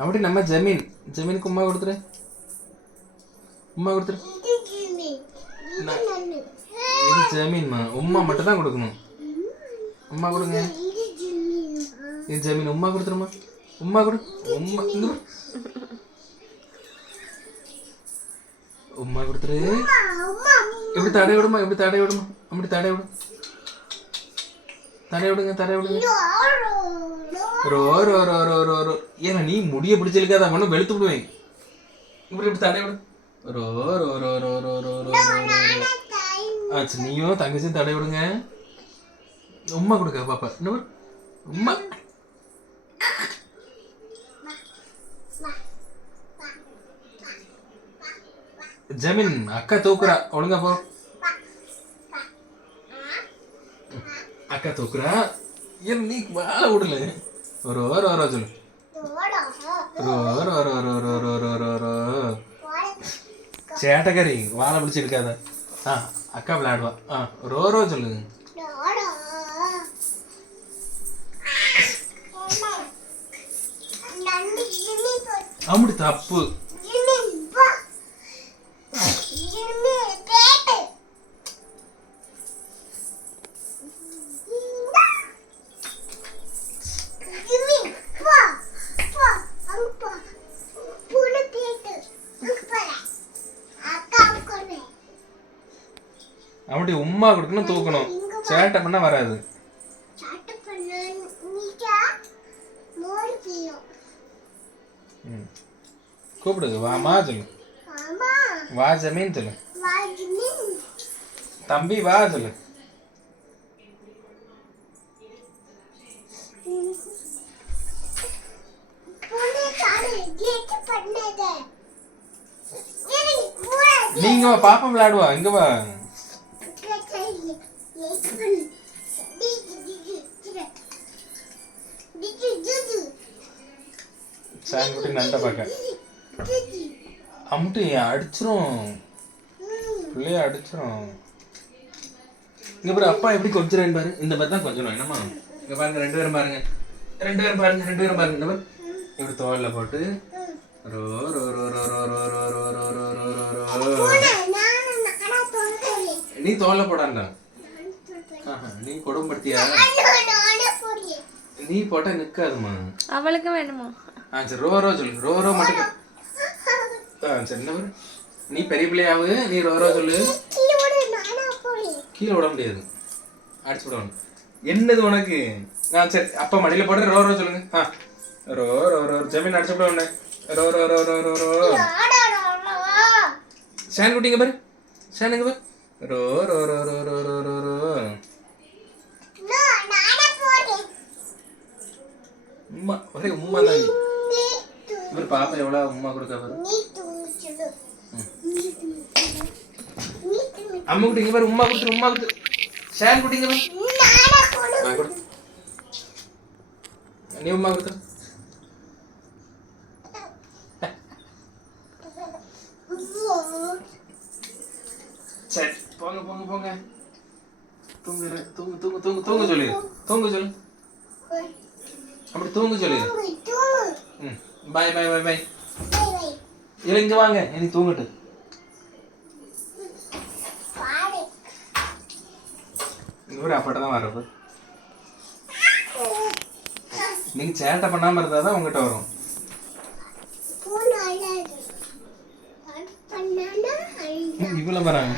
அப்படி நம்ம ஜமீன். ஜமீனுக்கு உமா கொடுத்துரு. உமா கொடுத்துரு. இது ஜமீன்மா உமா மட்டும் தான் கொடுக்கணும். உமா கொடுங்க. இது ஜமீன் உமா கொடுத்துருமா. உமா கொடு. உமா. உமா கொடுத்துரு. இப்படி தடை விடுமா? இப்படி தடை விடுமா? அப்படி தடை விடு தரைய விடுங்க தரைய விடுங்க ரோ ரோ ரோ ரோ ரோ ரோ ஏன்னா நீ முடிய பிடிச்சிருக்காத அவனும் வெளுத்து விடுவேன் இப்படி இப்படி தடைய விடு ரோ ரோ ரோ ரோ ரோ ரோ ரோ ஆச்சு நீயும் தங்கச்சியும் தடைய விடுங்க உமா கொடுக்க பாப்பா இன்னொரு உம்மா ஜமீன் அக்கா தூக்குறா ஒழுங்கா போ அக்கா தூக்குறா? ஏன் நீ வாழ விடல ரோ ரோ ரோ சொல்லு. ரோ ரோ ரோ ரோ ரோ ரோ ரோ ரோ ரோ சேட்டக்காரி வாழை பிடிச்சிருக்காத. ஆ அக்கா விளையாடுவா. ஆ ரோ ரோ சொல்லு. அப்படி தப்பு. அப்படி உம்மா கொடுக்கணும் தூக்கணும். சேட்டை பண்ணா வராது. ம். கூப்பிடு வாமா. சொல்லு. வா ஜமீன். சொல்லு தம்பி வா சொல்லு. நீங்க வா பாப்பா விளையாடுவா. இங்க வா. சாயங்குட்டி நண்ட பார்க்க அம்முட்டி அடிச்சிரும் பிள்ளைய அடிச்சிரும் இங்க பாரு அப்பா எப்படி கொஞ்சம் பாரு இந்த மாதிரி தான் கொஞ்சம் என்னம்மா இங்க பாருங்க ரெண்டு பேரும் பாருங்க ரெண்டு பேரும் பாருங்க ரெண்டு பேரும் பாருங்க இந்த மாதிரி இப்படி தோல்ல போட்டு ரோ ரோ ரோ ரோ ரோ ரோ ரோ ரோ ரோ ரோ ரோ ரோ நீ தோல்ல போடாண்டா நீ கொடும்படுத்தியா நீ போட்டா நிக்காதுமா அவளுக்கு வேணுமா? ஆ சரி ரோ ரோ சொல்லு ரோ ரோ மட்டும் ஆ சரி என்ன பாரு நீ பெரிய பிள்ளையாவு? நீ ரோ ரோ சொல்லு. கீழே விட முடியாது. அடிச்சு விடணும் என்னது உனக்கு? ஆ சரி அப்பா மடியில போட்டு ரோ ரோ சொல்லுங்க. ஆ ரோ ரோ ரோ ஜமீன் அடிச்சு விட உடனே ரோ ரோ ரோ ரோ ரோ ரோ. ஷான் குட்டிங்க பாரு. ஷானுங்க பாரு? ரோ ரோ ரோ ரோ ரோ உம்மா ஒரே உம்மா தான் இவர் பாப்பா எவ்வளோ உம்மா கொடுக்க பாரு அம்மா குட்டிங்க பாரு உம்மா கொடுத்துரு உம்மா கொடுத்துரு ஷான் குட்டிங்க பாரு கொடு நீ உம்மா கொடுத்துரு சரி போங்க போங்க போங்க தூங்கு தூங்கு தூங்கு தூங்கு தூங்கு சொல்லு தூங்கு சொல்லு அப்படி தூங்கு சொல்லு. ம் பாய் பாய் பாய் பாய் இல்லை இங்கே வாங்க. இனி தூங்கட்டு. ஒரு அப்பாட்ட தான் வரப்பு நீங்கள் சேட்டை பண்ணாமல் இருந்தால் தான் உங்ககிட்ட வரும். இவ்வளோ வராங்க